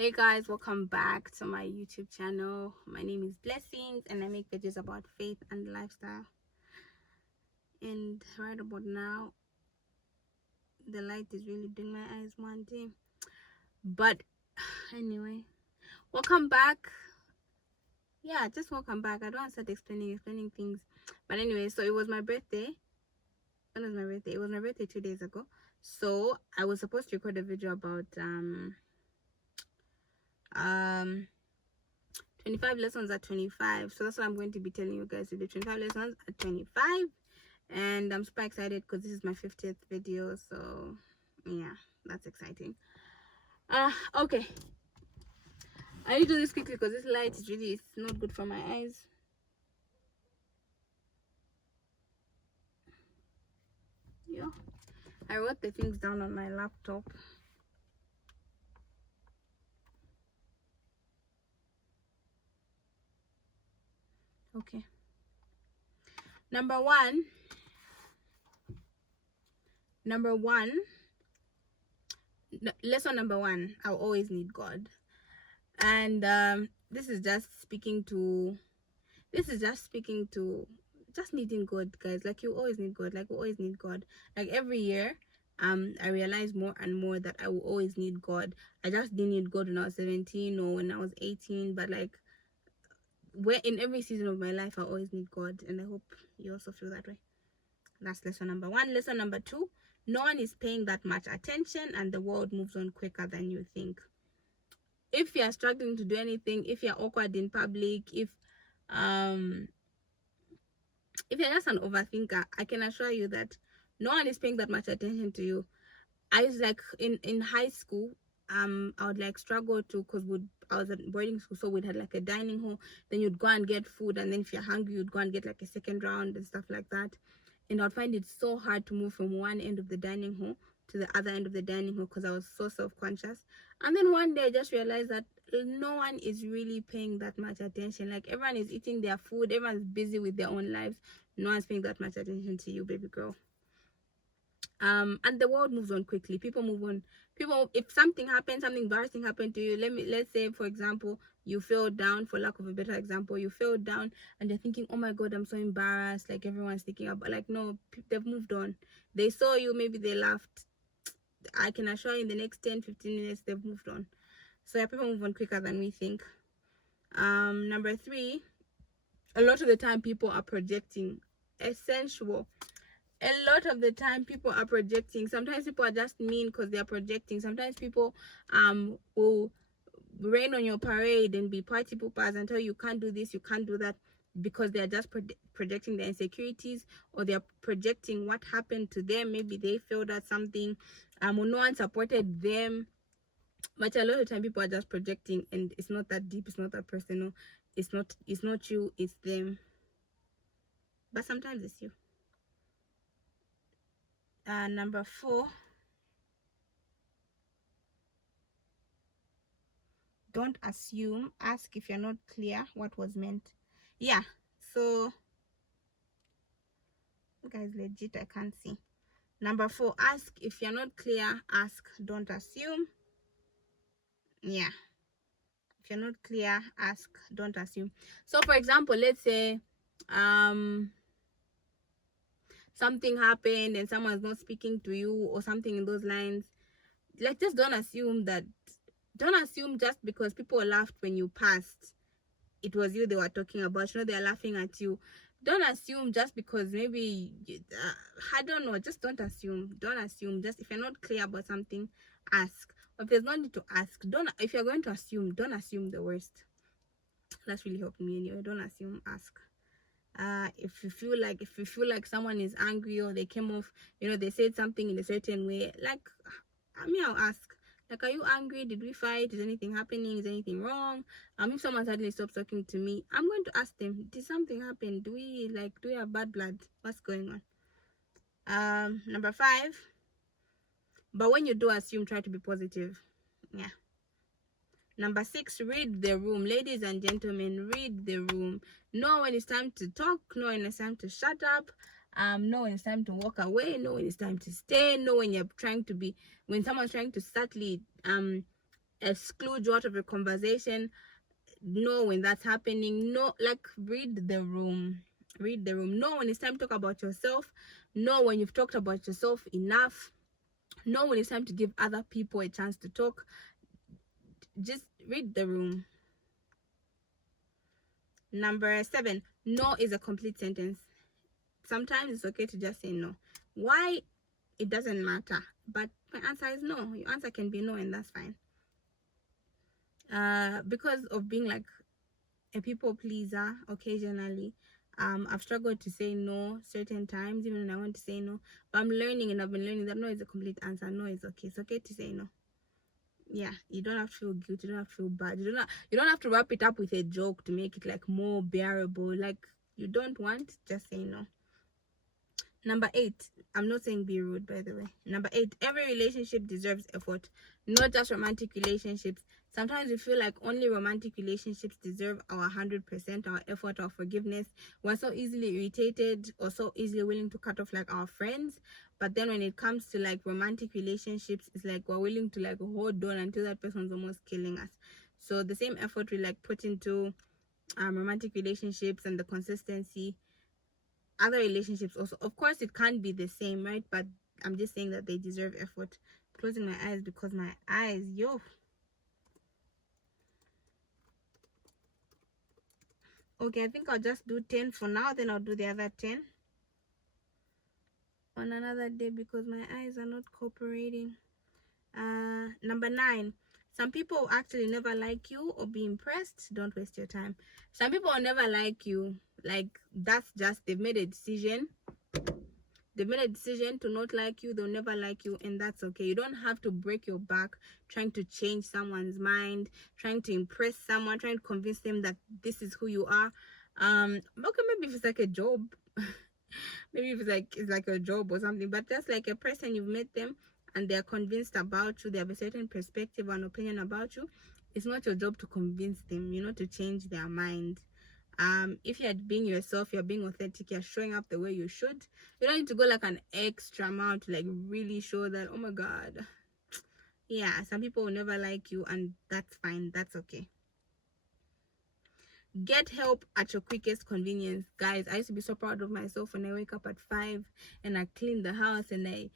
Hey guys, welcome back to my YouTube channel. My name is Blessings and I make videos about faith and lifestyle. And right about now, the light is really doing my eyes one day. But anyway, welcome back. Yeah, just welcome back. I don't want to start explaining things. But anyway, so it was my birthday. When was my birthday? It was my birthday 2 days ago. So I was supposed to record a video about 25 lessons at 25. So that's what I'm going to be telling you guys today. 25 lessons at 25. And I'm super excited because this is my 50th video. So yeah, that's exciting. Okay. I need to do this quickly because this light is really, it's not good for my eyes. Yeah. I wrote the things down on my laptop. Okay. Number one, lesson number one, I'll always need God. And this is just speaking to just needing God, guys. Like, you always need God. Like, we always need God. Like, every year I realize more and more that I will always need God. I just didn't need God when I was 17 or when I was 18, but like, where in every season of my life I always need God, and I hope you also feel that way. That's lesson number one. Lesson number two, no one is paying that much attention and the world moves on quicker than you think. If you're struggling to do anything, if you're awkward in public, if you're just an overthinker, I can assure you that no one is paying that much attention to you. I was like in high school, I would like struggle to, because I was at boarding school, so we'd had like a dining hall. Then you'd go and get food, and then if you're hungry, you'd go and get like a second round and stuff like that. And I'd find it so hard to move from one end of the dining hall to the other end of the dining hall because I was so self-conscious. And then one day I just realized that no one is really paying that much attention. Like, everyone is eating their food, everyone's busy with their own lives. No one's paying that much attention to you, baby girl. And the world moves on quickly. People move on. If something happens, something embarrassing happened to you, let's say, for example, you fell down, for lack of a better example, you fell down and you're thinking, oh my god, I'm so embarrassed, like everyone's thinking about, like, no, they've moved on. They saw you, maybe they laughed. I can assure you in the next 10-15 minutes they've moved on. So yeah, people move on quicker than we think. Number three, a lot of the time people are projecting. Essential. A lot of the time people are projecting. Sometimes people are just mean because they are projecting. Sometimes people will rain on your parade and be party poopers and tell you can't do this, you can't do that, because they are just projecting their insecurities, or they are projecting what happened to them. Maybe they failed at something, or no one supported them. But a lot of the time people are just projecting, and it's not that deep, it's not that personal, it's not you, it's them. But sometimes it's you. Number four, don't assume, ask if you're not clear what was meant. Yeah, so guys, legit, I can't see. Number four, ask if you're not clear, ask, don't assume. Yeah, if you're not clear, ask, don't assume. So for example, let's say something happened and someone's not speaking to you or something in those lines. Like, just don't assume just because people laughed when you passed, it was you they were talking about. You know, they're laughing at you. Don't assume just because maybe I don't know. Just don't assume. Just, if you're not clear about something, ask. But if there's no need to ask, don't. If you're going to assume, don't assume the worst. That's really helped me anyway. Don't assume, ask. If you feel like someone is angry, or they came off, they said something in a certain way, like, I'll ask, like, are you angry? Did we fight? Is anything happening? Is anything wrong? If someone suddenly stops talking to me, I'm going to ask them, did something happen? Do we have bad blood? What's going on? Number five, but when you do assume, try to be positive. Yeah. Number six, read the room. Ladies and gentlemen, read the room. Know when it's time to talk. Know when it's time to shut up. Know when it's time to walk away. Know when it's time to stay. Know when when someone's trying to subtly exclude you out of a conversation. Know when that's happening. Know, like, read the room. Read the room. Know when it's time to talk about yourself. Know when you've talked about yourself enough. Know when it's time to give other people a chance to talk. Just read the room. Number 7, no is a complete sentence. Sometimes it's okay to just say no. Why? It doesn't matter. But my answer is no. Your answer can be no, and that's fine. Because of being like a people pleaser occasionally, I've struggled to say no certain times, even when I want to say no. But I'm learning, and I've been learning that no is a complete answer. No is okay. It's okay to say no. Yeah, you don't have to feel guilty. You don't have to feel bad. You don't have to wrap it up with a joke to make it like more bearable. Like, you don't want, just say no. Number 8, I'm not saying be rude, by the way. Number 8, every relationship deserves effort, not just romantic relationships. Sometimes we feel like only romantic relationships deserve our 100%, our effort, our forgiveness. We're so easily irritated or so easily willing to cut off like our friends. But then when it comes to like romantic relationships, it's like we're willing to like hold on until that person's almost killing us. So the same effort we like put into romantic relationships and the consistency, other relationships also, of course it can't be the same, right? But I'm just saying that they deserve effort. Closing my eyes because my eyes, yo. Okay, I think I'll just do 10 for now, then I'll do the other 10 on another day because my eyes are not cooperating. Number 9, some people will actually never like you or be impressed. Don't waste your time. Some people will never like you. Like, that's just, they've made a decision to not like you. They'll never like you, and that's okay. You don't have to break your back trying to change someone's mind, trying to impress someone, trying to convince them that this is who you are. Okay, maybe if it's like a job, maybe if it's like a job or something, but just like a person, you've met them and they're convinced about you, they have a certain perspective and opinion about you. It's not your job to convince them, to change their mind. If you're being yourself, you're being authentic, you're showing up the way you should, you don't need to go like an extra amount to like really show that, oh my god. Yeah, some people will never like you, and that's fine, that's okay. Get help at your quickest convenience. Guys, I used to be so proud of myself when I wake up at 5 and I clean the house and I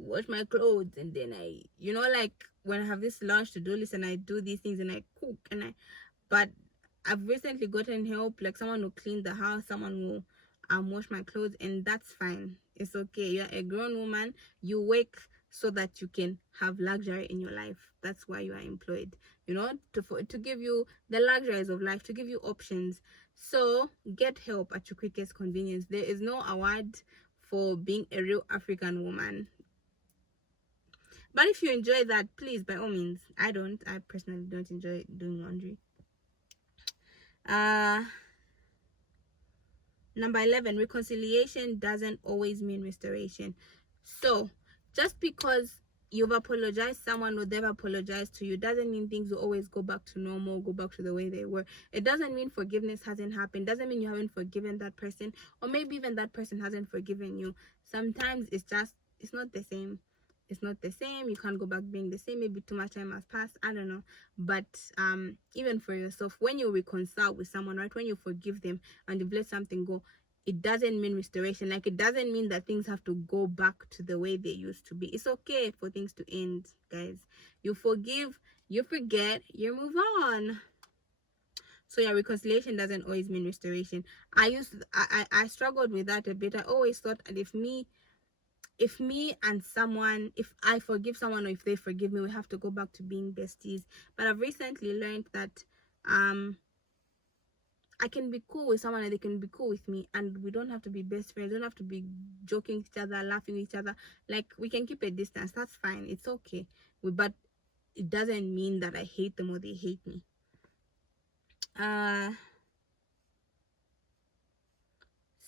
wash my clothes, and then I, like when I have this lunch to do list and I do these things and I cook and but I've recently gotten help, like someone will clean the house, someone will wash my clothes, and that's fine. It's okay. You're a grown woman. You work so that you can have luxury in your life. That's why you are employed, to give you the luxuries of life, to give you options. So get help at your quickest convenience. There is no award for being a real African woman. But if you enjoy that, please, by all means. I personally don't enjoy doing laundry. Number 11, reconciliation doesn't always mean restoration. So just because you've apologized, someone will never apologize to you, doesn't mean things will always go back to normal, go back to the way they were. It doesn't mean forgiveness hasn't happened, doesn't mean you haven't forgiven that person, or maybe even that person hasn't forgiven you. Sometimes it's not the same. It's not the same. You can't go back being the same. Maybe too much time has passed, I don't know. But even for yourself, when you reconcile with someone, right, when you forgive them and you've let something go, it doesn't mean restoration. Like, it doesn't mean that things have to go back to the way they used to be. It's okay for things to end, guys. You forgive, you forget, you move on. So yeah, reconciliation doesn't always mean restoration. I struggled with that a bit. I always thought that if I forgive someone, or if they forgive me, we have to go back to being besties. But I've recently learned that I can be cool with someone and they can be cool with me, and we don't have to be best friends. We don't have to be joking with each other, laughing with each other. Like, we can keep a distance. That's fine. It's okay. But it doesn't mean that I hate them or they hate me.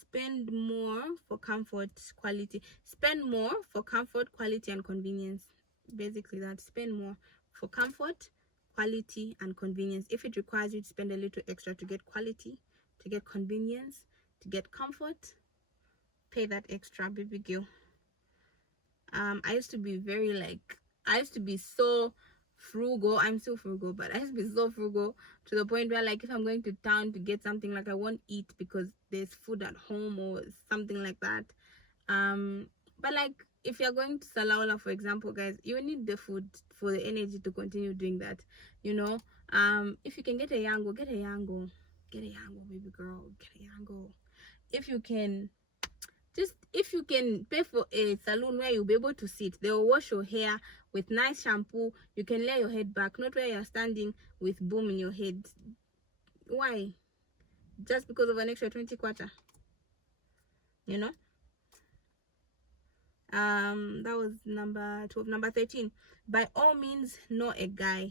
Spend more for comfort, quality. Spend more for comfort, quality, and convenience. Basically, that. Spend more for comfort, quality, and convenience. If it requires you to spend a little extra to get quality, to get convenience, to get comfort, pay that extra, baby girl. I used to be so frugal. I'm still frugal, but I used to be so frugal to the point where, like, if I'm going to town to get something, like, I won't eat because there's food at home or something like that. But like, if you're going to Salaula, for example, guys, you need the food for the energy to continue doing that, you know. If you can get a yango, get a yango, get a yango, baby girl, get a yango. If you can, just if you can pay for a salon where you'll be able to sit, they'll wash your hair with nice shampoo. You can lay your head back, not where you're standing with boom in your head. Why? Just because of an extra 20 quarter, you know. That was number 12. Number 13, by all means know a guy.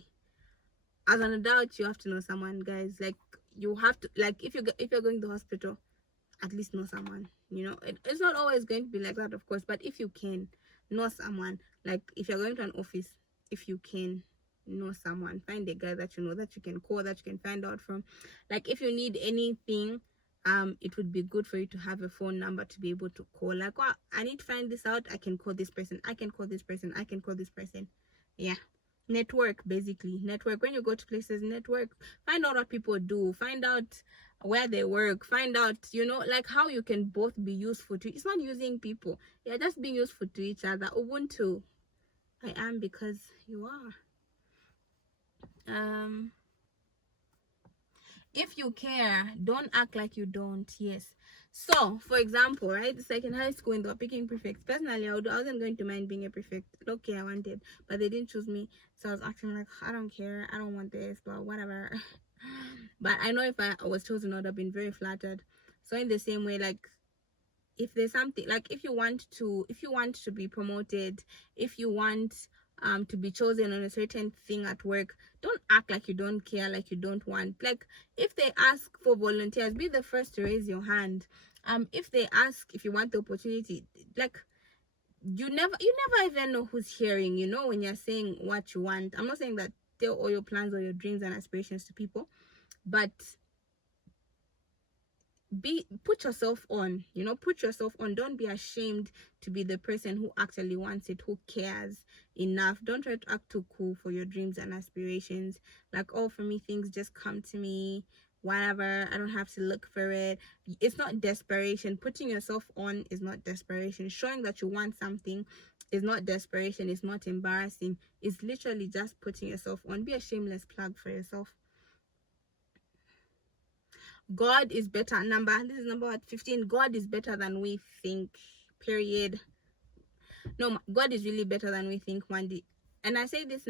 As an adult, you have to know someone, guys. Like, you have to, like, if you're going to the hospital, at least know someone, you know. It's not always going to be like that, of course, but if you can know someone, like, if you're going to an office, if you can know someone, find a guy that you know, that you can call, that you can find out from. Like, if you need anything, it would be good for you to have a phone number to be able to call. Like, well, I need to find this out, I can call this person, I can call this person, I can call this person. Yeah. Network, basically. Network. When you go to places, network. Find out what people do, find out where they work, find out, you know, like, how you can both be useful to. It's not using people, yeah, just being useful to each other. Ubuntu. I am because you are. If you care, don't act like you don't. Yes. So, for example, right, it's like in high school when they were picking prefects. Personally, I wasn't going to mind being a prefect. Okay, I wanted, but they didn't choose me. So I was acting like, I don't care, I don't want this, but whatever. But I know if I was chosen, I would have been very flattered. So in the same way, like, if there's something, like, if you want to be promoted, if you want to be chosen on a certain thing at work, don't act like you don't care, like you don't want. Like, if they ask for volunteers, be the first to raise your hand. If they ask if you want the opportunity, like, you never even know who's hearing, you know, when you're saying what you want. I'm not saying that tell all your plans or your dreams and aspirations to people, but put yourself on, you know, put yourself on. Don't be ashamed to be the person who actually wants it, who cares enough. Don't try to act too cool for your dreams and aspirations. Like, oh, for me, things just come to me, whatever, I don't have to look for it. It's not desperation. Putting yourself on is not desperation. Showing that you want something is not desperation. It's not embarrassing. It's literally just putting yourself on. Be a shameless plug for yourself. God is better. This is number 15. God is better than we think. Period. No, God is really better than we think, Wendy. And I say this